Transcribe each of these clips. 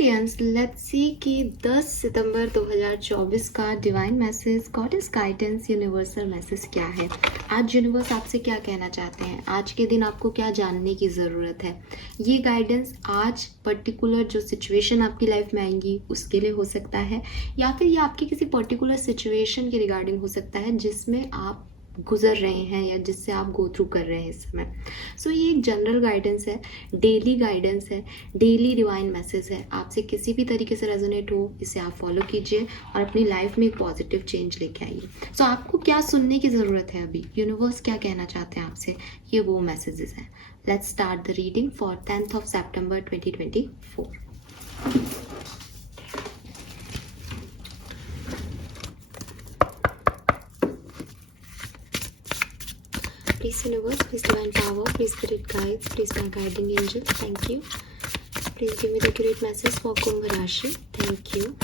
Aquarians, let's see कि 10 सितंबर 2024 का divine message, goddess guidance, universal message क्या है। आज यूनिवर्स आपसे क्या कहना चाहते हैं, आज के दिन आपको क्या जानने की ज़रूरत है। ये गाइडेंस आज पर्टिकुलर जो सिचुएशन आपकी लाइफ में आएंगी उसके लिए हो सकता है, या फिर ये आपकी किसी पर्टिकुलर सिचुएशन के रिगार्डिंग हो सकता है जिसमें आप गुजर रहे हैं या जिससे आप गो थ्रू कर रहे हैं इस समय। सो ये एक जनरल गाइडेंस है, डेली गाइडेंस है, डेली डिवाइन मैसेज है। आपसे किसी भी तरीके से रेजोनेट हो, इसे आप फॉलो कीजिए और अपनी लाइफ में एक पॉजिटिव चेंज लेके आइए। सो आपको क्या सुनने की ज़रूरत है अभी, यूनिवर्स क्या कहना चाहते हैं आपसे, ये वो मैसेजेस हैं। Let's start the reading for 10th of September 2024. Please universe, please divine power, please spirit guides, please my guiding angel, thank you. Please give me the accurate message for Kumbh Rashi, thank you.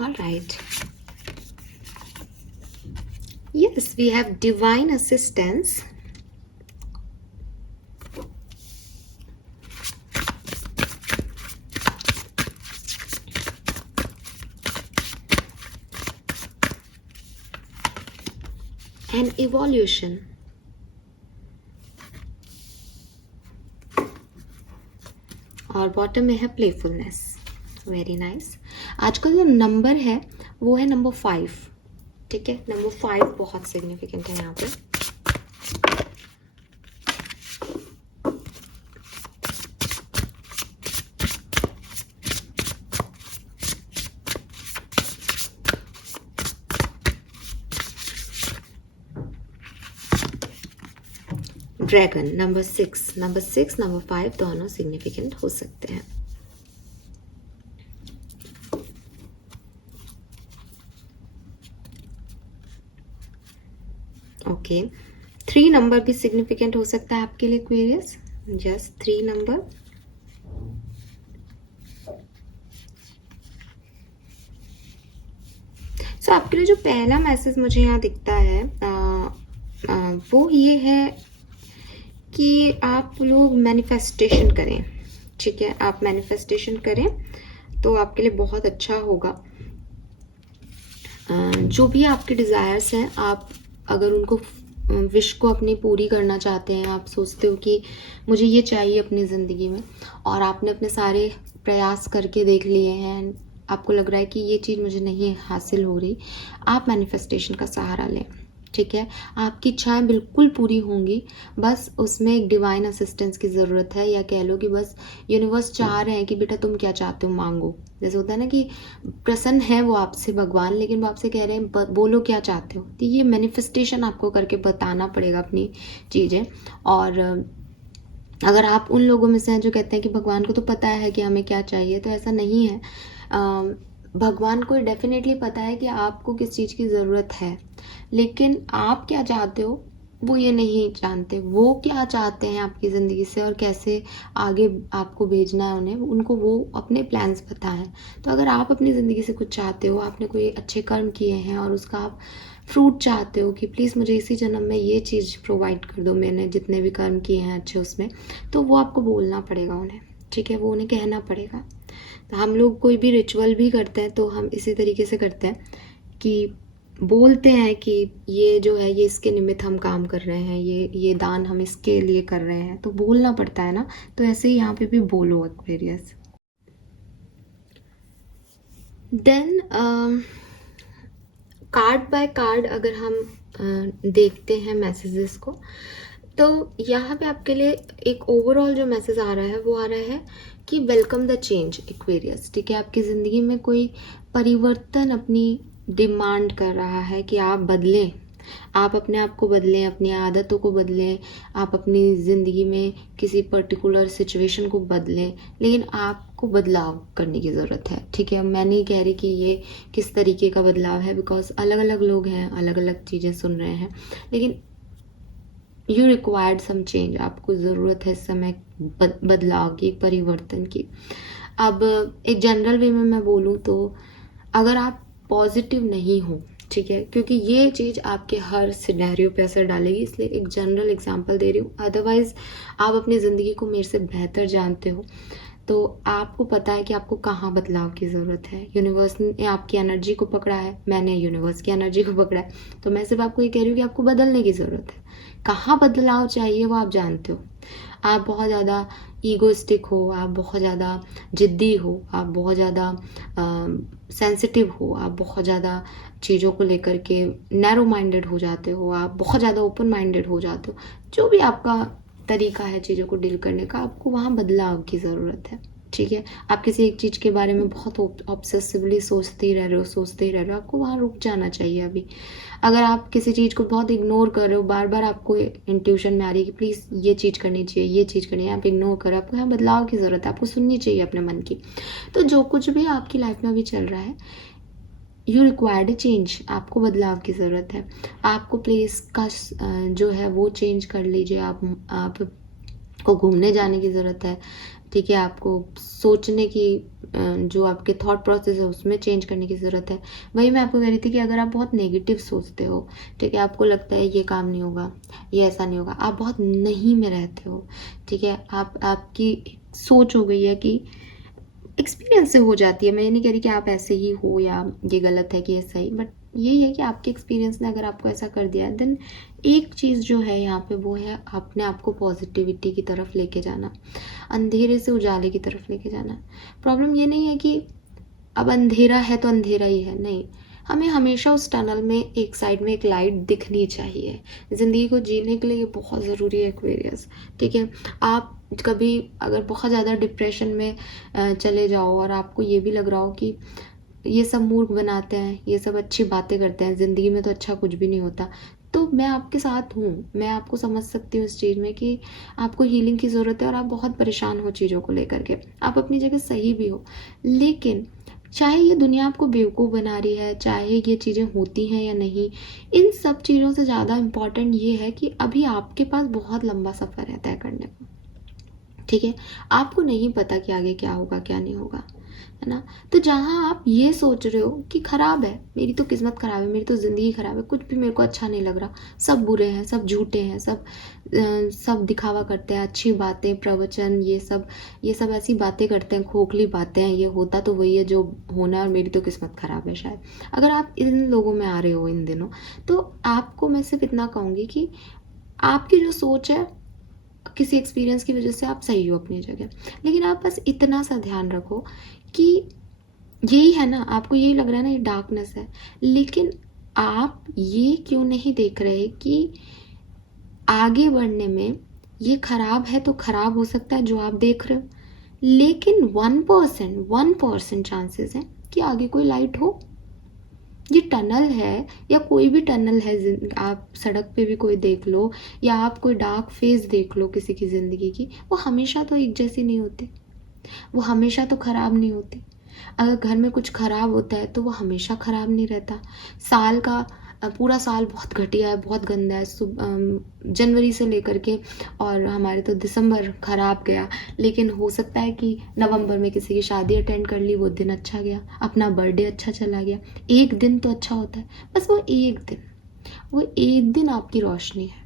All right. Yes, we have divine assistance. And evolution. और bottom में है playfulness, very nice. आज का जो number है वो है number 5, ठीक है। नंबर 5 बहुत सिग्निफिकेंट है यहाँ पे। ड्रैगन नंबर 6, नंबर 5 दोनों सिग्निफिकेंट हो सकते हैं। ओके, 3 नंबर भी सिग्निफिकेंट हो सकता है आपके लिए एक्वेरियस, जस्ट 3 नंबर। सो आपके लिए जो पहला मैसेज मुझे यहाँ दिखता है वो ये है कि आप लोग मैनिफेस्टेशन करें, ठीक है। आप मैनिफेस्टेशन करें तो आपके लिए बहुत अच्छा होगा। जो भी आपके डिज़ायर्स हैं, आप अगर उनको विश को अपनी पूरी करना चाहते हैं, आप सोचते हो कि मुझे ये चाहिए अपनी ज़िंदगी में, और आपने अपने सारे प्रयास करके देख लिए हैं, आपको लग रहा है कि ये चीज़ मुझे नहीं हासिल हो रही, आप मैनिफेस्टेशन का सहारा लें, ठीक है। आपकी इच्छाएं बिल्कुल पूरी होंगी, बस उसमें एक डिवाइन असिस्टेंस की ज़रूरत है, या कह लो कि बस यूनिवर्स चाह रहे हैं कि बेटा तुम क्या चाहते हो मांगो। जैसे होता है ना कि प्रसन्न है वो आपसे भगवान, लेकिन वो आपसे कह रहे हैं बोलो क्या चाहते हो। तो ये मैनिफेस्टेशन आपको करके बताना पड़ेगा अपनी चीज़ें। और अगर आप उन लोगों में से हैं जो कहते हैं कि भगवान को तो पता है कि हमें क्या चाहिए, तो ऐसा नहीं है। भगवान को डेफिनेटली पता है कि आपको किस चीज़ की ज़रूरत है, लेकिन आप क्या चाहते हो वो ये नहीं जानते। वो क्या चाहते हैं आपकी ज़िंदगी से और कैसे आगे आपको भेजना है उन्हें, उनको वो अपने प्लान्स पता है। तो अगर आप अपनी ज़िंदगी से कुछ चाहते हो, आपने कोई अच्छे कर्म किए हैं और उसका आप फ्रूट चाहते हो कि प्लीज़ मुझे इसी जन्म में ये चीज़ प्रोवाइड कर दो, मैंने जितने भी कर्म किए हैं अच्छे उसमें, तो वो आपको बोलना पड़ेगा उन्हें, ठीक है। वो उन्हें कहना पड़ेगा। हम लोग कोई भी रिचुअल भी करते हैं तो हम इसी तरीके से करते हैं कि बोलते हैं कि ये जो है ये इसके निमित्त हम काम कर रहे हैं, ये दान हम इसके लिए कर रहे हैं, तो बोलना पड़ता है ना। तो ऐसे ही यहाँ पे भी बोलो Aquarius. Then card by card अगर हम देखते हैं मैसेजेस को, तो यहाँ पे आपके लिए एक ओवरऑल जो मैसेज आ रहा है वो आ रहा है कि वेलकम द चेंज एक्वेरियस, ठीक है। आपकी ज़िंदगी में कोई परिवर्तन अपनी डिमांड कर रहा है कि आप बदलें, आप अपने आप को बदलें, अपनी आदतों को बदलें, आप अपनी ज़िंदगी में किसी पर्टिकुलर सिचुएशन को बदलें, लेकिन आपको बदलाव करने की ज़रूरत है, ठीक है। मैं नहीं कह रही कि ये किस तरीके का बदलाव है, बिकॉज अलग अलग लोग हैं, अलग अलग चीज़ें सुन रहे हैं, लेकिन यू रिक्वायर्ड सम चेंज, आपको ज़रूरत है इस समय बदलाव की, परिवर्तन की। अब एक जनरल वे में मैं बोलूँ तो अगर आप पॉजिटिव नहीं हो, ठीक है, क्योंकि ये चीज़ आपके हर सिनेरियो पे असर डालेगी, इसलिए एक जनरल एग्जांपल दे रही हूँ। अदरवाइज आप अपनी ज़िंदगी को मेरे से बेहतर जानते हो, तो आपको पता है कि आपको कहाँ बदलाव की ज़रूरत है। यूनिवर्स ने आपकी एनर्जी को पकड़ा है, मैंने यूनिवर्स की एनर्जी को पकड़ा है, तो मैं सिर्फ आपको ये कह रही हूँ कि आपको बदलने की ज़रूरत है। कहाँ बदलाव चाहिए वो आप जानते हो। आप बहुत ज़्यादा ईगोइस्टिक हो, आप बहुत ज़्यादा ज़िद्दी हो, आप बहुत ज़्यादा सेंसिटिव हो, आप बहुत ज़्यादा चीज़ों को लेकर के नैरो माइंडेड हो जाते हो, आप बहुत ज़्यादा ओपन माइंडेड हो जाते हो। जो भी आपका तरीका है चीज़ों को डील करने का, आपको वहाँ बदलाव की ज़रूरत है, ठीक है। आप किसी एक चीज़ के बारे में बहुत ऑब्सेसिवली सोचते ही रह रहे हो, आपको वहाँ रुक जाना चाहिए अभी। अगर आप किसी चीज़ को बहुत इग्नोर कर रहे हो, बार बार आपको इंट्यूशन में आ रही है कि प्लीज़ ये चीज़ करनी चाहिए, ये चीज़ करनी है, आप इग्नोर कर रहे हो, आपको यहाँ बदलाव की ज़रूरत है, आपको सुननी चाहिए अपने मन की। तो जो कुछ भी आपकी लाइफ में अभी चल रहा है, यू रिक्वायर्ड ए चेंज, आपको बदलाव की ज़रूरत है। आपको प्लेस का जो है वो चेंज कर लीजिए, आप को घूमने जाने की ज़रूरत है, ठीक है। आपको सोचने की जो आपके थॉट प्रोसेस है उसमें चेंज करने की ज़रूरत है। वही मैं आपको कह रही थी कि अगर आप बहुत नेगेटिव सोचते हो, ठीक है, आपको लगता है ये काम नहीं होगा, ये ऐसा नहीं होगा, आप बहुत नहीं में रहते हो, ठीक है, आपकी सोच हो गई है कि एक्सपीरियंस से हो जाती है। मैं ये नहीं कह रही कि आप ऐसे ही हो या ये गलत है कि ऐसा ही, बट यही है कि आपके एक्सपीरियंस ने अगर आपको ऐसा कर दिया है, देन एक चीज़ जो है यहाँ पे वो है अपने आप को पॉजिटिविटी की तरफ लेके जाना, अंधेरे से उजाले की तरफ लेके जाना। प्रॉब्लम ये नहीं है कि अब अंधेरा है तो अंधेरा ही है, नहीं, हमें हमेशा उस टनल में एक साइड में एक लाइट दिखनी चाहिए। ज़िंदगी को जीने के लिए ये बहुत ज़रूरी है एक्वेरियस, ठीक है। आप कभी अगर बहुत ज़्यादा डिप्रेशन में चले जाओ और आपको ये भी लग रहा हो कि ये सब मूर्ख बनाते हैं, ये सब अच्छी बातें करते हैं, ज़िंदगी में तो अच्छा कुछ भी नहीं होता, तो मैं आपके साथ हूँ, मैं आपको समझ सकती हूँ इस चीज़ में कि आपको हीलिंग की ज़रूरत है और आप बहुत परेशान हो चीज़ों को लेकर के। आप अपनी जगह सही भी हो, लेकिन चाहे ये दुनिया आपको बेवकूफ़ बना रही है, चाहे ये चीज़ें होती हैं या नहीं, इन सब चीज़ों से ज़्यादा इम्पॉर्टेंट ये है कि अभी आपके पास बहुत लंबा सफ़र है तय करने को, ठीक है। आपको नहीं पता कि आगे क्या होगा क्या नहीं होगा, है ना। तो जहाँ आप ये सोच रहे हो कि ख़राब है, मेरी तो किस्मत ख़राब है, मेरी तो ज़िंदगी ख़राब है, कुछ भी मेरे को अच्छा नहीं लग रहा, सब बुरे हैं, सब झूठे हैं, सब दिखावा करते हैं, अच्छी बातें, प्रवचन, ये सब ऐसी बातें करते हैं, खोखली बातें हैं, ये होता तो वही है जो होना है और मेरी तो किस्मत ख़राब है शायद। अगर आप इन लोगों में आ रहे हो इन दिनों, तो आपको मैं सिर्फ इतना कहूँगी कि आपकी जो सोच है, किसी एक्सपीरियंस की वजह से आप सही हो अपनी जगह, लेकिन आप बस इतना सा ध्यान रखो कि यही है ना, आपको यही लग रहा है ना ये डार्कनेस है, लेकिन आप ये क्यों नहीं देख रहे कि आगे बढ़ने में ये खराब है तो खराब हो सकता है जो आप देख रहे हो, लेकिन 1% चांसेस हैं कि आगे कोई लाइट हो। ये टनल है या कोई भी टनल है, आप सड़क पे भी कोई देख लो या आप कोई डार्क फेज देख लो किसी की ज़िंदगी की, वो हमेशा तो एक जैसी नहीं होती, वो हमेशा तो ख़राब नहीं होती। अगर घर में कुछ ख़राब होता है तो वो हमेशा ख़राब नहीं रहता। साल का पूरा साल बहुत घटिया है, बहुत गंदा है, जनवरी से लेकर के और हमारे तो दिसंबर ख़राब गया, लेकिन हो सकता है कि नवंबर में किसी की शादी अटेंड कर ली, वो दिन अच्छा गया, अपना बर्थडे अच्छा चला गया। एक दिन तो अच्छा होता है, बस वो एक दिन आपकी रोशनी है।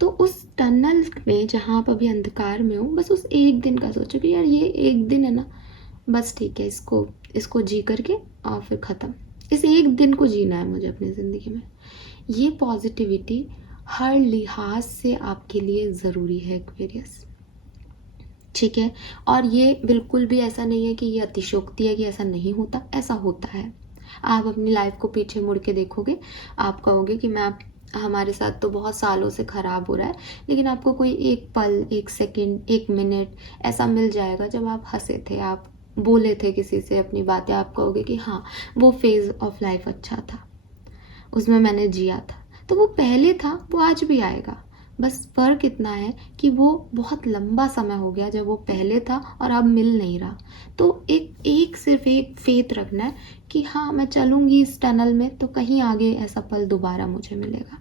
तो उस टनल में जहाँ आप अभी अंधकार में हो, बस उस एक दिन का सोचो कि यार ये एक दिन है ना, बस ठीक है, इसको जी करके और फिर ख़त्म। इस एक दिन को जीना है मुझे अपनी ज़िंदगी में। ये पॉजिटिविटी हर लिहाज से आपके लिए ज़रूरी है एक्वेरियस, ठीक है। और ये बिल्कुल भी ऐसा नहीं है कि ये अतिशयोक्ति है कि ऐसा नहीं होता, ऐसा होता है। आप अपनी लाइफ को पीछे मुड़ के देखोगे, आप कहोगे कि हमारे साथ तो बहुत सालों से ख़राब हो रहा है, लेकिन आपको कोई एक पल, एक सेकंड, एक मिनट ऐसा मिल जाएगा जब आप हंसे थे, आप बोले थे किसी से अपनी बातें, आप कहोगे कि हाँ वो फेज़ ऑफ लाइफ अच्छा था, उसमें मैंने जिया था। तो वो पहले था, वो आज भी आएगा, बस फ़र्क इतना है कि वो बहुत लंबा समय हो गया जब वो पहले था और अब मिल नहीं रहा। तो सिर्फ एक फेथ रखना है कि हाँ मैं चलूँगी इस टनल में तो कहीं आगे ऐसा पल दोबारा मुझे मिलेगा।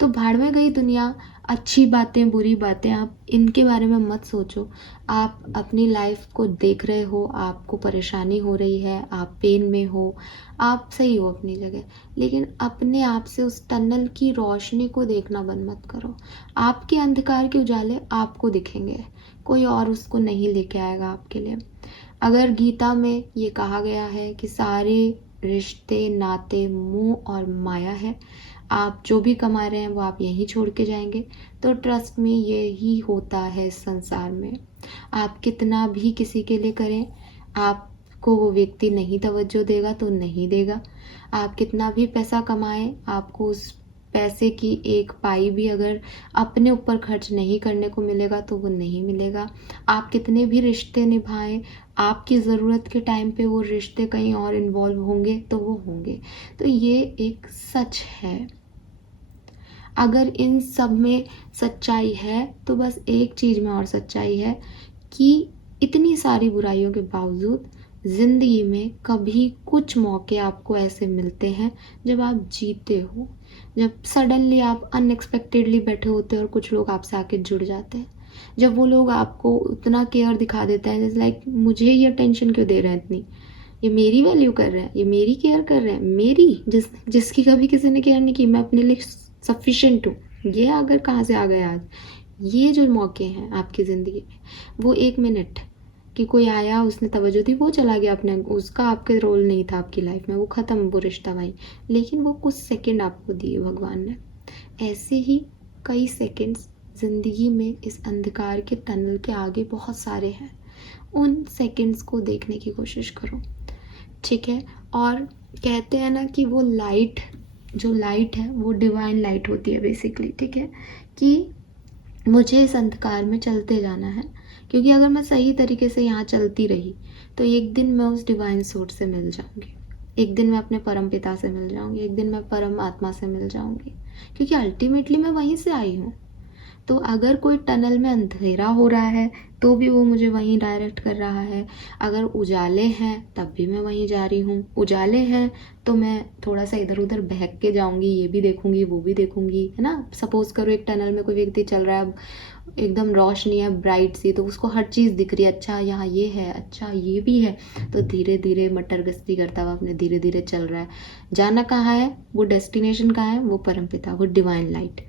तो भाड़ में गई दुनिया, अच्छी बातें बुरी बातें आप इनके बारे में मत सोचो। आप अपनी लाइफ को देख रहे हो, आपको परेशानी हो रही है, आप पेन में हो, आप सही हो अपनी जगह, लेकिन अपने आप से उस टनल की रोशनी को देखना बंद मत करो। आपके अंधकार के उजाले आपको दिखेंगे, कोई और उसको नहीं लेके आएगा आपके लिए। अगर गीता में ये कहा गया है कि सारे रिश्ते नाते मोह और माया है, आप जो भी कमा रहे हैं वो आप यहीं छोड़ के जाएंगे, तो ट्रस्ट में यही होता है इस संसार में। आप कितना भी किसी के लिए करें, आपको वो व्यक्ति नहीं तवज्जो देगा तो नहीं देगा। आप कितना भी पैसा कमाएं, आपको उस पैसे की एक पाई भी अगर अपने ऊपर खर्च नहीं करने को मिलेगा तो वो नहीं मिलेगा। आप कितने भी रिश्ते निभाएं, आपकी ज़रूरत के टाइम पे वो रिश्ते कहीं और इन्वॉल्व होंगे तो वो होंगे। तो ये एक सच है। अगर इन सब में सच्चाई है तो बस एक चीज़ में और सच्चाई है कि इतनी सारी बुराइयों के बावजूद ज़िंदगी में कभी कुछ मौके आपको ऐसे मिलते हैं जब आप जीते हो, जब सडनली आप अनएक्सपेक्टेडली बैठे होते हैं और कुछ लोग आपसे आके जुड़ जाते हैं, जब वो लोग आपको उतना केयर दिखा देते हैं, जैसे लाइक मुझे ये टेंशन क्यों दे रहे हैं इतनी, ये मेरी वैल्यू कर रहे हैं, ये मेरी केयर कर रहे हैं, मेरी जिसकी कभी किसी ने केयर नहीं की, मैं अपने लिए सफिशिएंट हूँ। ये अगर कहाँ से आ गया आज, ये जो मौके हैं आपकी ज़िंदगी में, वो 1 मिनट कि कोई आया, उसने तवज्जो दी, वो चला गया अपने, उसका आपके रोल नहीं था आपकी लाइफ में, वो ख़त्म, वो रिश्ता भाई, लेकिन वो कुछ सेकंड आपको दिए भगवान ने। ऐसे ही कई सेकंड्स ज़िंदगी में इस अंधकार के टनल के आगे बहुत सारे हैं, उन सेकंड्स को देखने की कोशिश करो, ठीक है। और कहते हैं ना कि वो लाइट, जो लाइट है वो डिवाइन लाइट होती है बेसिकली, ठीक है, कि मुझे इस अंधकार में चलते जाना है, क्योंकि अगर मैं सही तरीके से यहाँ चलती रही तो एक दिन मैं उस डिवाइन सोर्स से मिल जाऊँगी, एक दिन मैं अपने परम पिता से मिल जाऊँगी, एक दिन मैं परम आत्मा से मिल जाऊँगी, क्योंकि अल्टीमेटली मैं वहीं से आई हूँ। तो अगर कोई टनल में अंधेरा हो रहा है तो भी वो मुझे वहीं डायरेक्ट कर रहा है, अगर उजाले हैं तब भी मैं वहीं जा रही हूँ। उजाले हैं तो मैं थोड़ा सा इधर उधर बहक के जाऊँगी, ये भी देखूँगी वो भी देखूँगी, है ना। सपोज करो एक टनल में कोई व्यक्ति चल रहा है, एकदम रोशनी है ब्राइट सी, तो उसको हर चीज़ दिख रही है, अच्छा यहाँ ये है, अच्छा ये भी है, तो धीरे धीरे मटर गश्ती करता हुआ अपने धीरे धीरे चल रहा है। जाना कहाँ है, वो डेस्टिनेशन कहाँ है, वो परमपिता, वो डिवाइन लाइट।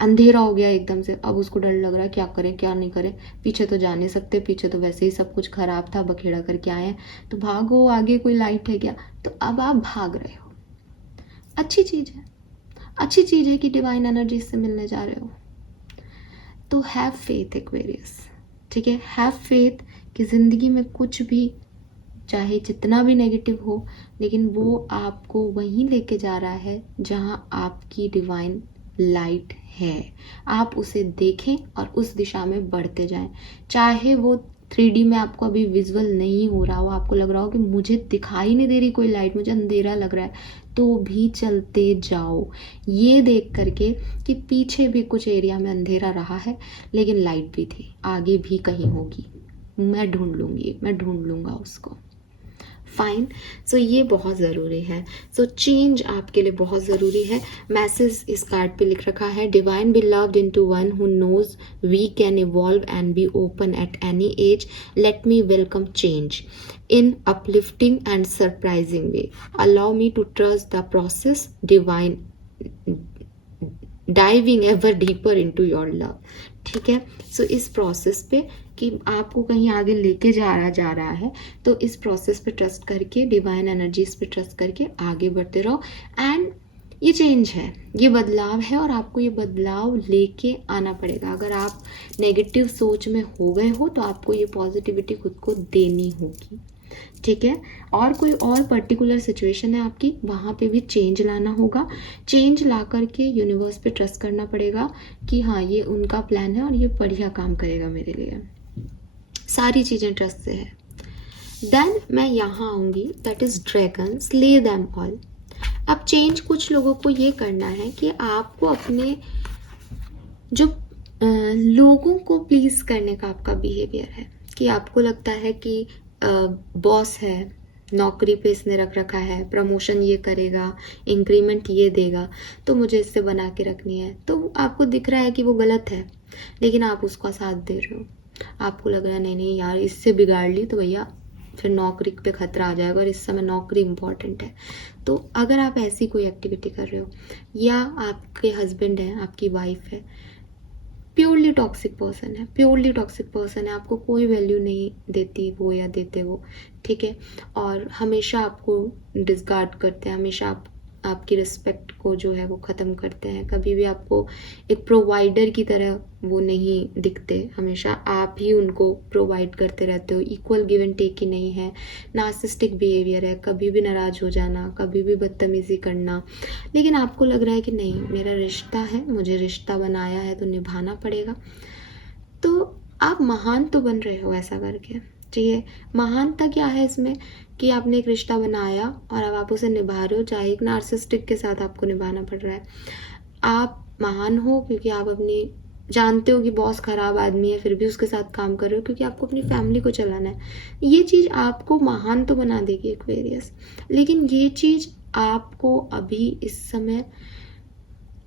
अंधेरा हो गया एकदम से, अब उसको डर लग रहा है, क्या करें क्या नहीं करें, पीछे तो जा नहीं सकते, पीछे तो वैसे ही सब कुछ खराब था, बखेड़ा करके आए हैं, तो भागो, आगे कोई लाइट है क्या। तो अब आप भाग रहे हो, अच्छी चीज़ है, अच्छी चीज़ है कि डिवाइन एनर्जी से मिलने जा रहे हो। तो हैव फेथ एक्वेरियस, ठीक है, हैव फेथ कि ज़िंदगी में कुछ भी, चाहे जितना भी नेगेटिव हो, लेकिन वो आपको वहीं लेके जा रहा है जहाँ आपकी डिवाइन लाइट है। आप उसे देखें और उस दिशा में बढ़ते जाएं, चाहे वो 3D में आपको अभी विजुअल नहीं हो रहा हो, आपको लग रहा हो कि मुझे दिखाई नहीं दे रही कोई लाइट, मुझे अंधेरा लग रहा है, तो भी चलते जाओ, ये देख करके कि पीछे भी कुछ एरिया में अंधेरा रहा है लेकिन लाइट भी थी, आगे भी कहीं होगी, मैं ढूंढ लूँगी, मैं ढूंढ लूँगा उसको। फाइन, सो ये बहुत ज़रूरी है। सो चेंज आपके लिए बहुत ज़रूरी है। मैसेज इस कार्ड पे लिख रखा है, divine beloved into one who knows we can evolve and be open at any age, let me welcome change in uplifting and surprising way. Allow me to trust the process, divine diving ever deeper into your love. ठीक है, सो इस process पे कि आपको कहीं आगे लेके जा रहा है, तो इस प्रोसेस पे ट्रस्ट करके, डिवाइन एनर्जीज पे ट्रस्ट करके आगे बढ़ते रहो। एंड ये चेंज है, ये बदलाव है, और आपको ये बदलाव लेके आना पड़ेगा। अगर आप नेगेटिव सोच में हो गए हो तो आपको ये पॉजिटिविटी खुद को देनी होगी, ठीक है। और कोई और पर्टिकुलर सिचुएशन है आपकी, वहाँ पे भी चेंज लाना होगा। चेंज ला करके यूनिवर्स पे ट्रस्ट करना पड़ेगा कि हाँ ये उनका प्लान है और ये बढ़िया काम करेगा मेरे लिए। सारी चीज़ें ट्रस्ट से है। देन मैं यहाँ आऊँगी, that is dragon, slay them all. अब चेंज कुछ लोगों को ये करना है कि आपको अपने जो लोगों को प्लीज़ करने का आपका बिहेवियर है, कि आपको लगता है कि बॉस है, नौकरी पे इसने रख रखा है, प्रमोशन ये करेगा, इंक्रीमेंट ये देगा, तो मुझे इससे बना के रखनी है। तो आपको दिख रहा है कि वो गलत है, लेकिन आप उसका साथ दे रहे हो। आपको लग रहा है नहीं नहीं यार, इससे बिगाड़ ली तो भैया फिर नौकरी पे खतरा आ जाएगा, और इस समय नौकरी इम्पॉर्टेंट है। तो अगर आप ऐसी कोई एक्टिविटी कर रहे हो, या आपके हस्बैंड है, आपकी वाइफ है, प्योरली टॉक्सिक पर्सन है, प्योरली टॉक्सिक पर्सन है, आपको कोई वैल्यू नहीं देती वो या देते वो, ठीक है, और हमेशा आपको डिसगार्ड करते हैं, हमेशा आपकी रिस्पेक्ट को जो है वो ख़त्म करते हैं, कभी भी आपको एक प्रोवाइडर की तरह वो नहीं दिखते, हमेशा आप ही उनको प्रोवाइड करते रहते हो, इक्वल गिव एंड टेक ही नहीं है, नार्सिसिस्टिक बिहेवियर है, कभी भी नाराज़ हो जाना, कभी भी बदतमीज़ी करना। लेकिन आपको लग रहा है कि नहीं, मेरा रिश्ता है, मुझे रिश्ता बनाया है तो निभाना पड़ेगा। तो आप महान तो बन रहे हो ऐसा करके, ठीक है। महानता क्या है इसमें कि आपने एक रिश्ता बनाया और अब आप उसे निभा रहे हो, चाहे एक नार्सिसिस्टिक के साथ आपको निभाना पड़ रहा है। आप महान हो क्योंकि आप अपनी जानते हो कि बॉस खराब आदमी है, फिर भी उसके साथ काम कर रहे हो क्योंकि आपको अपनी फैमिली को चलाना है। ये चीज़ आपको महान तो बना देगी एक्वेरियस, लेकिन ये चीज़ आपको अभी इस समय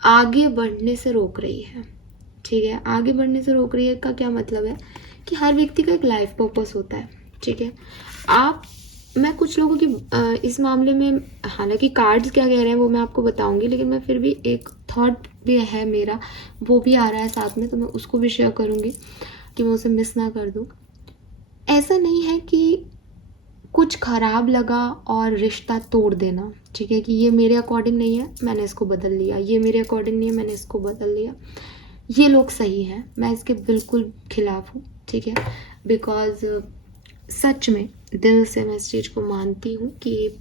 आगे बढ़ने से रोक रही है, ठीक है। आगे बढ़ने से रोक रही है का क्या मतलब है कि हर व्यक्ति का एक लाइफ पर्पस होता है, ठीक है। मैं कुछ लोगों की इस मामले में, हालांकि कार्ड्स क्या कह रहे हैं वो मैं आपको बताऊंगी, लेकिन मैं फिर भी एक थॉट भी है मेरा, वो भी आ रहा है साथ में, तो मैं उसको भी शेयर करूंगी कि मैं उसे मिस ना कर दूं। ऐसा नहीं है कि कुछ खराब लगा और रिश्ता तोड़ देना, ठीक है, कि ये मेरे अकॉर्डिंग नहीं है मैंने इसको बदल लिया, ये मेरे अकॉर्डिंग नहीं है मैंने इसको बदल लिया। ये लोग सही हैं, मैं इसके बिल्कुल खिलाफ हूँ, ठीक है। बिकॉज सच में दिल से मैं इस चीज़ को मानती हूँ कि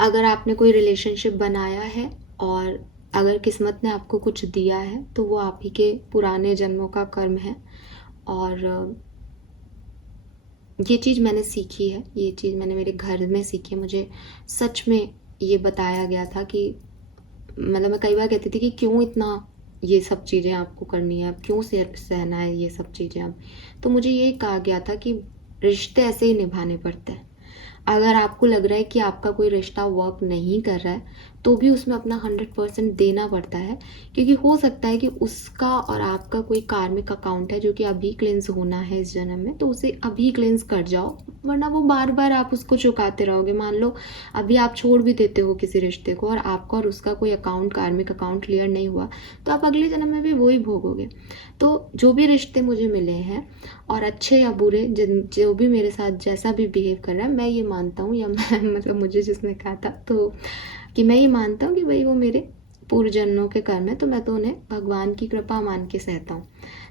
अगर आपने कोई रिलेशनशिप बनाया है और अगर किस्मत ने आपको कुछ दिया है तो वो आप ही के पुराने जन्मों का कर्म है। और ये चीज़ मैंने सीखी है, ये चीज़ मैंने मेरे घर में सीखी है। मुझे सच में ये बताया गया था कि मतलब मैं कई बार कहती थी कि क्यों इतना ये सब चीज़ें आपको करनी है, अब क्यों सहना है ये सब चीज़ें अब। तो मुझे ये कहा गया था कि रिश्ते ऐसे ही निभाने पड़ते हैं। अगर आपको लग रहा है कि आपका कोई रिश्ता वर्क नहीं कर रहा है तो भी उसमें अपना 100% देना पड़ता है, क्योंकि हो सकता है कि उसका और आपका कोई कार्मिक अकाउंट है जो कि अभी क्लेंस होना है इस जन्म में, तो उसे अभी क्लेंस कर जाओ, वरना वो बार बार आप उसको चुकाते रहोगे। मान लो अभी आप छोड़ भी देते हो किसी रिश्ते को और आपका और उसका कोई अकाउंट, कार्मिक अकाउंट क्लियर नहीं हुआ, तो आप अगले जन्म में भी वही भोगोगे। तो जो भी रिश्ते मुझे मिले हैं, और अच्छे या बुरे, जो भी मेरे साथ जैसा भी बिहेव कर रहा है, मैं ये मानता हूँ, या मैं मतलब मुझे जिसने कहा था तो कि मैं ये मानता हूँ कि भाई वो मेरे पूर्व जन्मों के कर्म है, तो मैं तो उन्हें भगवान की कृपा मान के सहता हूँ।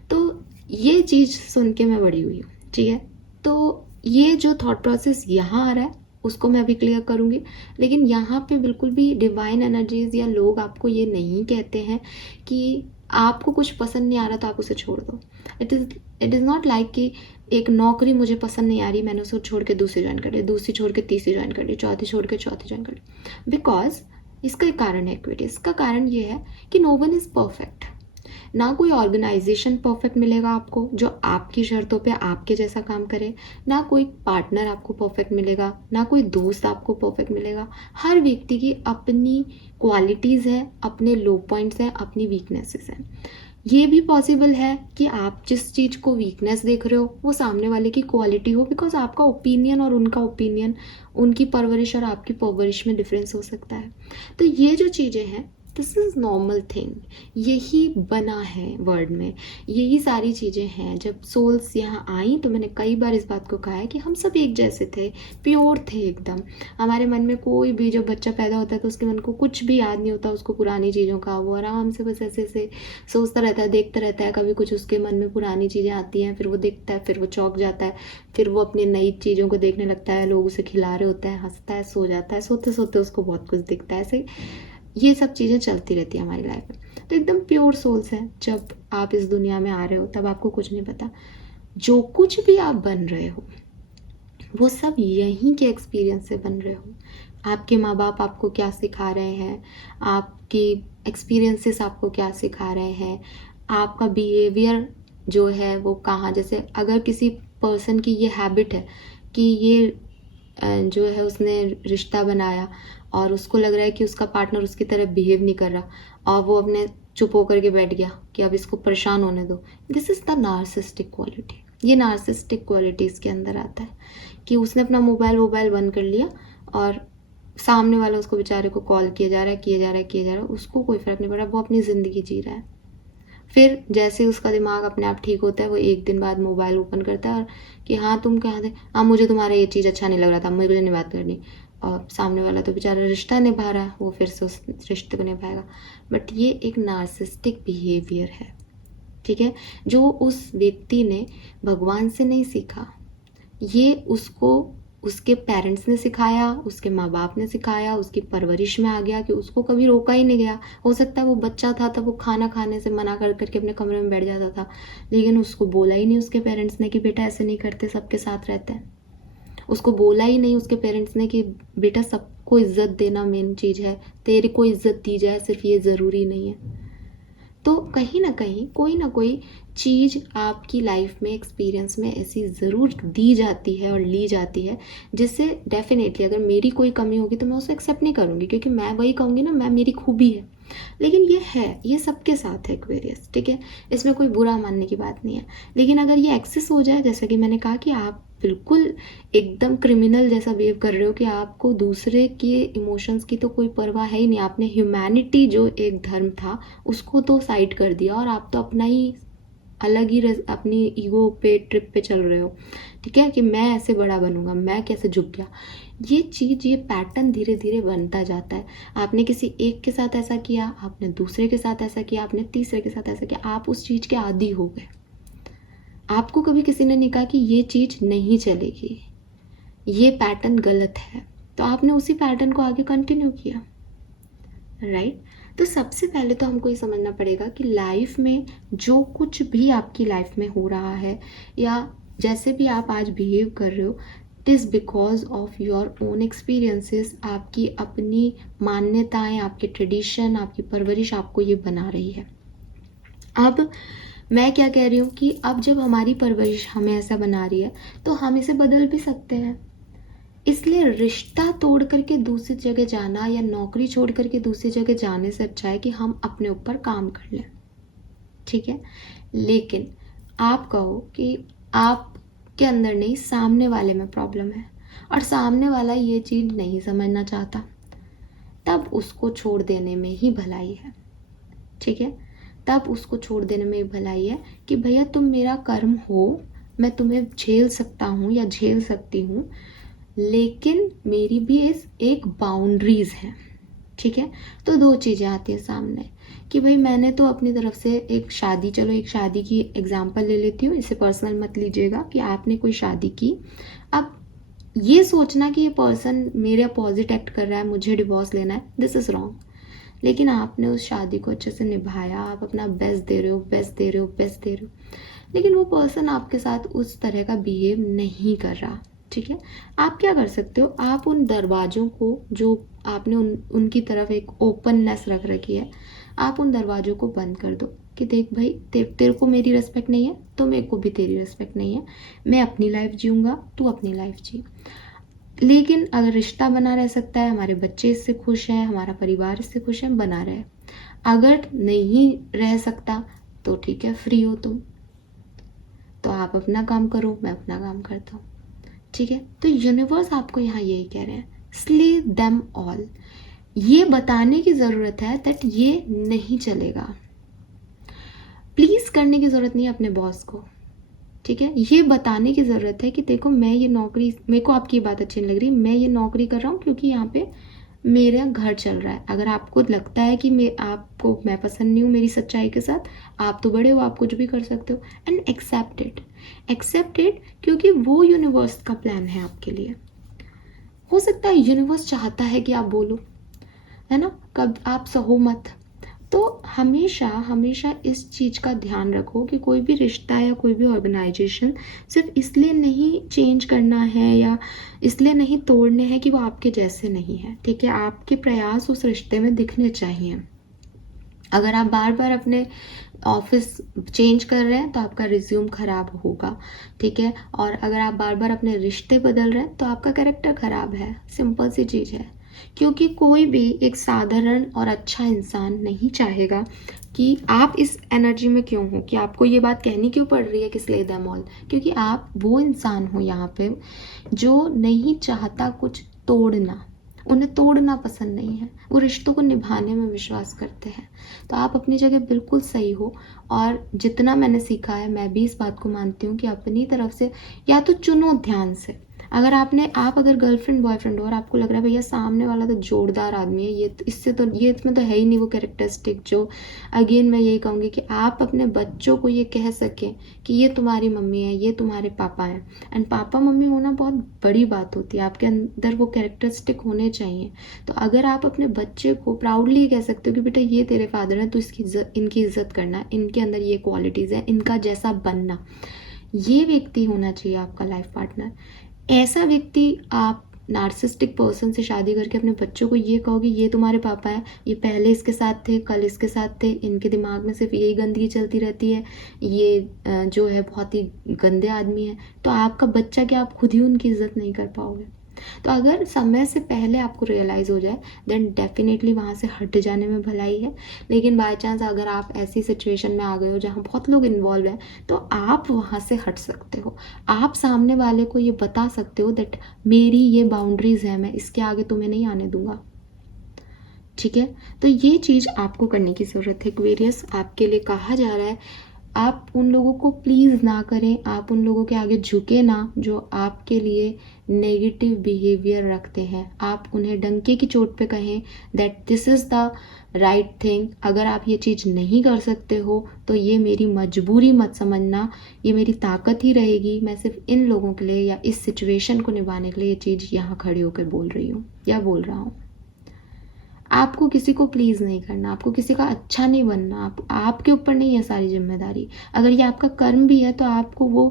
तो ये चीज़ सुन के मैं बड़ी हुई हूँ, ठीक है। तो ये जो थॉट प्रोसेस यहाँ आ रहा है उसको मैं अभी क्लियर करूँगी, लेकिन यहाँ पे बिल्कुल भी डिवाइन एनर्जीज या लोग आपको ये नहीं कहते हैं कि आपको कुछ पसंद नहीं आ रहा तो आप उसे छोड़ दो। इट इज़ नॉट लाइक कि एक नौकरी मुझे पसंद नहीं आ रही, मैंने उसे छोड़ के दूसरी ज्वाइन कर ली, दूसरी छोड़ के तीसरी ज्वाइन कर ली, चौथी छोड़ के चौथी ज्वाइन कर ली। बिकॉज इसका एक कारण है इक्विटी, इसका कारण ये है कि नो वन इज़ परफेक्ट। ना कोई ऑर्गेनाइजेशन परफेक्ट मिलेगा आपको जो आपकी शर्तों पे आपके जैसा काम करे, ना कोई पार्टनर आपको परफेक्ट मिलेगा, ना कोई दोस्त आपको परफेक्ट मिलेगा। हर व्यक्ति की अपनी क्वालिटीज़ हैं, अपने लो पॉइंट्स हैं, अपनी वीकनेसेस हैं। ये भी पॉसिबल है कि आप जिस चीज़ को वीकनेस देख रहे हो वो सामने वाले की क्वालिटी हो, बिकॉज आपका ओपिनियन और उनका ओपिनियन, उनकी परवरिश और आपकी परवरिश में डिफरेंस हो सकता है। तो ये जो चीज़ें हैं, दिस इज़ नॉर्मल थिंग, यही बना है वर्ल्ड में, यही सारी चीज़ें हैं। जब सोल्स यहाँ आई तो मैंने कई बार इस बात को कहा है कि हम सब एक जैसे थे, प्योर थे एकदम। हमारे मन में कोई भी, जब बच्चा पैदा होता है तो उसके मन को कुछ भी याद नहीं होता उसको पुरानी चीज़ों का, वो आराम से बस ऐसे ऐसे सोचता रहता है, देखता रहता है। कभी कुछ उसके मन में पुरानी चीज़ें आती हैं, फिर वो देखता है, फिर वो चौंक जाता है, फिर वो अपनी नई चीज़ों को देखने लगता है, लोग उसे खिला रहे होते हैं, हंसता है, सो जाता है, सोते सोते उसको बहुत कुछ दिखता है। ऐसे ये सब चीज़ें चलती रहती है हमारी लाइफ में। तो एकदम प्योर सोल्स है। जब आप इस दुनिया में आ रहे हो तब आपको कुछ नहीं पता, जो कुछ भी आप बन रहे हो वो सब यहीं के एक्सपीरियंस से बन रहे हो। आपके माँ बाप आपको क्या सिखा रहे हैं, आपकी एक्सपीरियंसेस आपको क्या सिखा रहे हैं, आपका बिहेवियर जो है वो कहाँ, जैसे अगर किसी पर्सन की ये हैबिट है कि ये जो है उसने रिश्ता बनाया और उसको लग रहा है कि उसका पार्टनर उसकी तरह बिहेव नहीं कर रहा और वो अपने चुप होकर के बैठ गया कि अब इसको परेशान होने दो। This is the narcissistic quality. ये नार्सिसिस्टिक क्वालिटी इसके अंदर आता है कि उसने अपना मोबाइल बंद कर लिया और सामने वाला उसको बेचारे को कॉल किया जा रहा है, उसको कोई फ़र्क नहीं पड़ रहा, वो अपनी ज़िंदगी जी रहा है। फिर जैसे उसका दिमाग अपने आप ठीक होता है, वो एक दिन बाद मोबाइल ओपन करता है और कि हाँ तुम कहाँ थे, हाँ मुझे तुम्हारा ये चीज़ अच्छा नहीं लग रहा था, मुझे नहीं बात करनी। और सामने वाला तो बेचारा रिश्ता निभा रहा है, वो फिर से उस रिश्ते को निभाएगा। बट ये एक नार्सिसिस्टिक बिहेवियर है, ठीक है, जो उस व्यक्ति ने भगवान से नहीं सीखा। ये उसको उसके पेरेंट्स ने सिखाया, उसके माँ बाप ने सिखाया, उसकी परवरिश में आ गया कि उसको कभी रोका ही नहीं गया। हो सकता है वो बच्चा था तब वो खाना खाने से मना कर करके अपने कमरे में बैठ जाता था, लेकिन उसको बोला ही नहीं उसके पेरेंट्स ने कि बेटा ऐसे नहीं करते, सबके साथ रहते हैं। उसको बोला ही नहीं उसके पेरेंट्स ने कि बेटा सबको इज्जत देना मेन चीज़ है, तेरे को इज्जत दी जाए सिर्फ ये ज़रूरी नहीं है। तो कहीं ना कहीं कोई ना कोई चीज़ आपकी लाइफ में एक्सपीरियंस में ऐसी ज़रूर दी जाती है और ली जाती है जिससे डेफिनेटली अगर मेरी कोई कमी होगी तो मैं उसे एक्सेप्ट नहीं करूँगी, क्योंकि मैं वही कहूँगी ना मैं मेरी खूबी है। लेकिन ये है, ये सबके साथ है एक्वेरियस, ठीक है, इसमें कोई बुरा मानने की बात नहीं है। लेकिन अगर ये एक्सेस हो जाए, जैसा कि मैंने कहा कि आप बिल्कुल एकदम क्रिमिनल जैसा बिहेव कर रहे हो कि आपको दूसरे के इमोशंस की तो कोई परवाह है ही नहीं, आपने ह्यूमैनिटी जो एक धर्म था उसको तो साइड कर दिया और आप तो अपना ही अलग ही अपनी ईगो पे ट्रिप पे चल रहे हो, ठीक है, कि मैं ऐसे बड़ा बनूंगा, मैं कैसे झुक गया। ये चीज़, ये पैटर्न धीरे धीरे बनता जाता है। आपने किसी एक के साथ ऐसा किया, आपने दूसरे के साथ ऐसा किया, आपने तीसरे के साथ ऐसा किया, आप उस चीज़ के आदी हो गए। आपको कभी किसी ने नहीं कहा कि ये चीज़ नहीं चलेगी, ये पैटर्न गलत है, तो आपने उसी पैटर्न को आगे कंटिन्यू किया, राइट। तो सबसे पहले तो हमको ये समझना पड़ेगा कि लाइफ में जो कुछ भी आपकी लाइफ में हो रहा है या जैसे भी आप आज बिहेव कर रहे हो, it is because of your own experiences. आपकी अपनी मान्यताएं, आपके ट्रेडिशन, आपकी परवरिश आपको ये बना रही है। अब मैं क्या कह रही हूँ कि अब जब हमारी परवरिश हमें ऐसा बना रही है तो हम इसे बदल भी सकते हैं। इसलिए रिश्ता तोड़ करके दूसरी जगह जाना या नौकरी छोड़ करके दूसरी जगह जाने से अच्छा है कि हम अपने ऊपर काम कर लें, ठीक है। लेकिन आप कहो कि आपके अंदर नहीं, सामने वाले में प्रॉब्लम है और सामने वाला ये चीज़ नहीं समझना चाहता, तब उसको छोड़ देने में ही भलाई है, ठीक है। तब उसको छोड़ देने में भलाई है कि भैया तुम मेरा कर्म हो, मैं तुम्हें झेल सकता हूँ या झेल सकती हूँ, लेकिन मेरी भी एक बाउंड्रीज है, ठीक है। तो दो चीज़ें आती हैं सामने कि भाई मैंने तो अपनी तरफ से एक शादी, चलो एक शादी की एग्जांपल ले लेती हूँ, इसे पर्सनल मत लीजिएगा, कि आपने कोई शादी की, अब ये सोचना कि ये पर्सन मेरे अपोजिट एक्ट कर रहा है, मुझे डिवोर्स लेना है, दिस इज़ रॉन्ग। लेकिन आपने उस शादी को अच्छे से निभाया, आप अपना बेस्ट दे रहे हो, लेकिन वो पर्सन आपके साथ उस तरह का बिहेव नहीं कर रहा, ठीक है। आप क्या कर सकते हो, आप उन दरवाज़ों को जो आपने उनकी तरफ एक ओपननेस रख रखी है, आप उन दरवाज़ों को बंद कर दो कि देख भाई तेरे को मेरी रिस्पेक्ट नहीं है तो मेरे को भी तेरी रिस्पेक्ट नहीं है, मैं अपनी लाइफ जीऊँगा, तू अपनी लाइफ जी। लेकिन अगर रिश्ता बना रह सकता है, हमारे बच्चे इससे खुश हैं, हमारा परिवार इससे खुश है, बना रहे। अगर नहीं रह सकता तो ठीक है, फ्री हो तुम, तो आप अपना काम करो, मैं अपना काम करता हूँ, ठीक है। तो यूनिवर्स आपको यहाँ यही कह रहे हैं, स्ले देम ऑल। ये बताने की ज़रूरत है दैट ये नहीं चलेगा। प्लीज़ करने की ज़रूरत नहीं है अपने बॉस को, ठीक है। ये बताने की ज़रूरत है कि देखो मैं ये नौकरी, मेरे को आपकी बात अच्छी नहीं लग रही, मैं ये नौकरी कर रहा हूँ क्योंकि यहाँ पे मेरा घर चल रहा है। अगर आपको लगता है कि मैं पसंद नहीं हूँ मेरी सच्चाई के साथ, आप तो बड़े हो, आप कुछ भी कर सकते हो, एंड एक्सेप्ट इट, क्योंकि वो यूनिवर्स का प्लान है आपके लिए। हो सकता है यूनिवर्स चाहता है कि आप बोलो, है ना, कब आप सहो मत। तो हमेशा इस चीज़ का ध्यान रखो कि कोई भी रिश्ता या कोई भी ऑर्गेनाइजेशन सिर्फ इसलिए नहीं चेंज करना है या इसलिए नहीं तोड़ने हैं कि वो आपके जैसे नहीं है, ठीक है। आपके प्रयास उस रिश्ते में दिखने चाहिए। अगर आप बार बार अपने ऑफिस चेंज कर रहे हैं तो आपका रिज्यूम खराब होगा, ठीक है। और अगर आप बार बार अपने रिश्ते बदल रहे हैं तो आपका कैरेक्टर खराब है, सिंपल सी चीज़ है। क्योंकि कोई भी एक साधारण और अच्छा इंसान नहीं चाहेगा कि आप इस एनर्जी में क्यों हो, कि आपको ये बात कहनी क्यों पड़ रही है कि स्ले देम ऑल, क्योंकि आप वो इंसान हो यहाँ पे जो नहीं चाहता कुछ तोड़ना, उन्हें तोड़ना पसंद नहीं है, वो रिश्तों को निभाने में विश्वास करते हैं। तो आप अपनी जगह बिल्कुल सही हो। और जितना मैंने सीखा है, मैं भी इस बात को मानती हूँ कि अपनी तरफ से या तो चुनो ध्यान से। अगर आप अगर गर्लफ्रेंड बॉयफ्रेंड हो और आपको लग रहा है भैया सामने वाला तो जोरदार आदमी है, ये इसमें तो है ही नहीं वो कैरेक्टरिस्टिक, जो अगेन मैं यही कहूँगी कि आप अपने बच्चों को ये कह सकें कि ये तुम्हारी मम्मी है, ये तुम्हारे पापा हैं। एंड पापा मम्मी होना बहुत बड़ी बात होती है, आपके अंदर वो कैरेक्टरिस्टिक होने चाहिए। तो अगर आप अपने बच्चे को प्राउडली कह सकते हो कि बेटा ये तेरे फादर हैं, तो इनकी इज्जत करना, इनके अंदर ये क्वालिटीज़ है, इनका जैसा बनना, ये व्यक्ति होना चाहिए आपका लाइफ पार्टनर। ऐसा व्यक्ति आप नार्सिस्टिक पर्सन से शादी करके अपने बच्चों को ये कहोगे ये तुम्हारे पापा है, ये पहले इसके साथ थे, कल इसके साथ थे, इनके दिमाग में सिर्फ यही गंदगी चलती रहती है, ये जो है बहुत ही गंदे आदमी है, तो आपका बच्चा क्या, आप खुद ही उनकी इज्जत नहीं कर पाओगे। तो अगर समय से पहले आपको रियलाइज़ हो जाए देन डेफिनेटली वहाँ से हट जाने में भलाई है। लेकिन बाय चांस अगर आप ऐसी सिचुएशन में आ गए हो जहाँ बहुत लोग इन्वॉल्व हैं, तो आप वहाँ से हट सकते हो। आप सामने वाले को ये बता सकते हो दैट मेरी ये बाउंड्रीज है, मैं इसके आगे तुम्हें नहीं आने दूंगा, ठीक है। तो ये चीज़ आपको करने की ज़रूरत है। एक्वेरियस, आपके लिए कहा जा रहा है आप उन लोगों को प्लीज़ ना करें, आप उन लोगों के आगे झुके ना जो आपके लिए नेगेटिव बिहेवियर रखते हैं। आप उन्हें डंके की चोट पे कहें that this is the right thing. अगर आप ये चीज़ नहीं कर सकते हो तो ये मेरी मजबूरी मत समझना, ये मेरी ताकत ही रहेगी। मैं सिर्फ इन लोगों के लिए या इस सिचुएशन को निभाने के लिए ये चीज़ यहाँ खड़ी होकर बोल रही हूँ या बोल रहा हूँ। आपको किसी को प्लीज़ नहीं करना, आपको किसी का अच्छा नहीं बनना, आपके ऊपर नहीं है सारी जिम्मेदारी। अगर ये आपका कर्म भी है तो आपको वो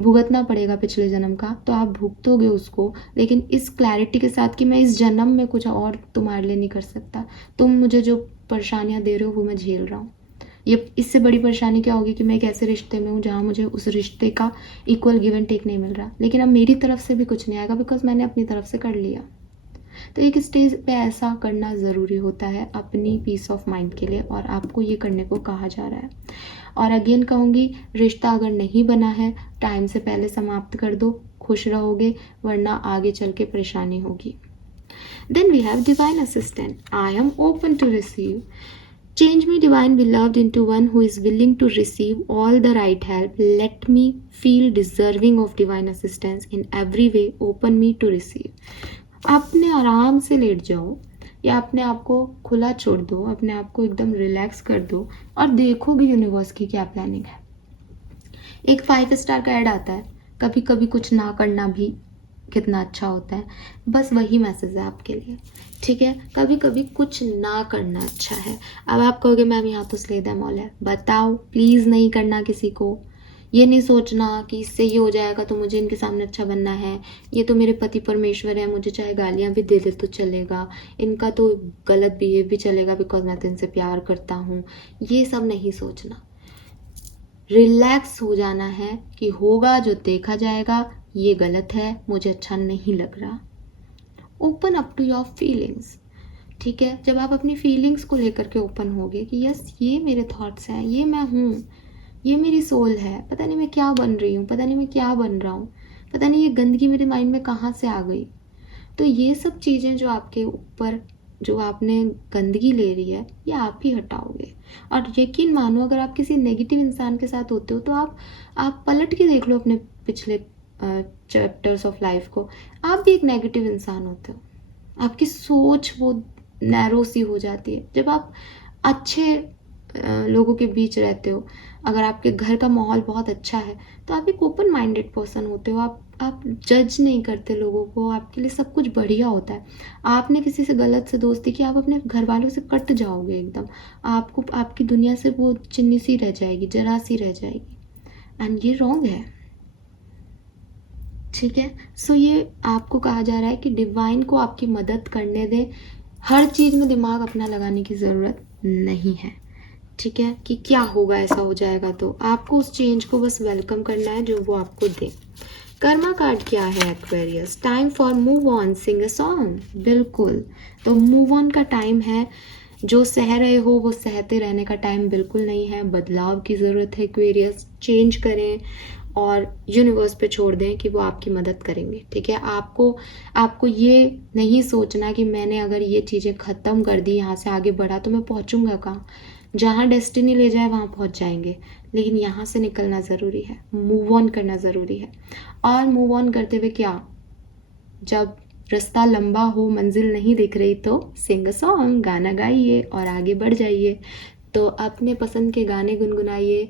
भुगतना पड़ेगा पिछले जन्म का, तो आप भुगतोगे उसको, लेकिन इस क्लैरिटी के साथ कि मैं इस जन्म में कुछ और तुम्हारे लिए नहीं कर सकता। तुम मुझे जो परेशानियाँ दे रहे हो वो मैं झेल रहा हूँ। ये इससे बड़ी परेशानी क्या होगी कि मैं एक ऐसे रिश्ते में हूँ जहाँ मुझे उस रिश्ते का इक्वल गिव एंड टेक नहीं मिल रहा, लेकिन अब मेरी तरफ से भी कुछ नहीं आएगा बिकॉज मैंने अपनी तरफ से कर लिया। तो एक स्टेज पे ऐसा करना ज़रूरी होता है अपनी पीस ऑफ माइंड के लिए, और आपको ये करने को कहा जा रहा है। और अगेन कहूँगी, रिश्ता अगर नहीं बना है टाइम से पहले समाप्त कर दो, खुश रहोगे, वरना आगे चल के परेशानी होगी। Then we have divine assistant. I am open to receive. Change me, divine beloved, into one who is willing to receive all the right help. Let me feel deserving of divine assistance in every way. Open me to receive. अपने आराम से late जाओ या अपने आप को खुला छोड़ दो, अपने आप को एकदम रिलैक्स कर दो और देखोगे यूनिवर्स की क्या प्लानिंग है। एक 5 स्टार का ऐड आता है, कभी कभी कुछ ना करना भी कितना अच्छा होता है, बस वही मैसेज है आपके लिए, ठीक है। कभी कभी कुछ ना करना अच्छा है। अब आप कहोगे मैम यहाँ तो स्ले देम ऑल है, बताओ प्लीज़ नहीं करना किसी को। ये नहीं सोचना कि इससे ये हो जाएगा तो मुझे इनके सामने अच्छा बनना है, ये तो मेरे पति परमेश्वर है, मुझे चाहे गालियाँ भी दे दे तो चलेगा, इनका तो गलत बिहेव भी चलेगा बिकॉज मैं तो इनसे प्यार करता हूँ। ये सब नहीं सोचना, रिलैक्स हो जाना है कि होगा जो देखा जाएगा, ये गलत है, मुझे अच्छा नहीं लग रहा। Open up to your feelings, ठीक है। जब आप अपनी फीलिंग्स को लेकर के ओपन होगे कि यस ये मेरे थॉट्स हैं, ये मैं हूँ, ये मेरी सोल है, पता नहीं मैं क्या बन रही हूँ, पता नहीं मैं क्या बन रहा हूँ, पता नहीं ये गंदगी मेरे माइंड में कहाँ से आ गई। तो ये सब चीज़ें जो आपके ऊपर जो आपने गंदगी ले रही है ये आप ही हटाओगे। और यकीन मानो अगर आप किसी नेगेटिव इंसान के साथ होते हो तो आप पलट के देख लो अपने पिछले चैप्टर्स ऑफ लाइफ को, आप भी एक नेगेटिव इंसान होते हो। आपकी सोच वो नैरो सी हो जाती है जब आप अच्छे लोगों के बीच रहते हो। अगर आपके घर का माहौल बहुत अच्छा है तो आप एक ओपन माइंडेड पर्सन होते हो, आप जज नहीं करते लोगों को, आपके लिए सब कुछ बढ़िया होता है। आपने किसी से गलत से दोस्ती की, आप अपने घर वालों से कट जाओगे एकदम, आपको आपकी दुनिया से वो चिन्नी सी रह जाएगी, जरा सी रह जाएगी, एंड ये रॉन्ग है, ठीक है। सो ये आपको कहा जा रहा है कि डिवाइन को आपकी मदद करने दें, हर चीज़ में दिमाग अपना लगाने की ज़रूरत नहीं है, ठीक है, कि क्या होगा ऐसा हो जाएगा, तो आपको उस चेंज को बस वेलकम करना है जो वो आपको दे। कर्मा कार्ड क्या है Aquarius? Time for move on, sing a song. बिल्कुल, तो मूव ऑन का टाइम है। जो सह रहे हो वो सहते रहने का टाइम बिल्कुल नहीं है। बदलाव की ज़रूरत है एक्वेरियस, चेंज करें और यूनिवर्स पे छोड़ दें कि वो आपकी मदद करेंगे। ठीक है, आपको ये नहीं सोचना कि मैंने अगर ये चीज़ें ख़त्म कर दी, यहाँ से आगे बढ़ा तो मैं पहुँचूँगा कहाँ। जहाँ डेस्टिनी ले जाए वहाँ पहुँच जाएंगे, लेकिन यहाँ से निकलना ज़रूरी है, मूव ऑन करना ज़रूरी है। और मूव ऑन करते हुए क्या, जब रास्ता लंबा हो, मंजिल नहीं दिख रही, तो सिंग अ सॉन्ग, गाना गाइए और आगे बढ़ जाइए। तो अपने पसंद के गाने गुनगुनाइए।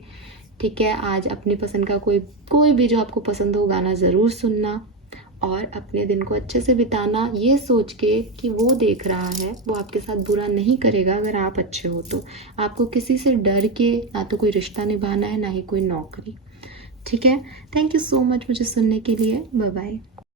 ठीक है, आज अपनी पसंद का कोई भी जो आपको पसंद हो गाना ज़रूर सुनना और अपने दिन को अच्छे से बिताना, ये सोच के कि वो देख रहा है, वो आपके साथ बुरा नहीं करेगा अगर आप अच्छे हो तो। आपको किसी से डर के ना तो कोई रिश्ता निभाना है, ना ही कोई नौकरी। ठीक है, थैंक यू सो मच मुझे सुनने के लिए। Bye bye.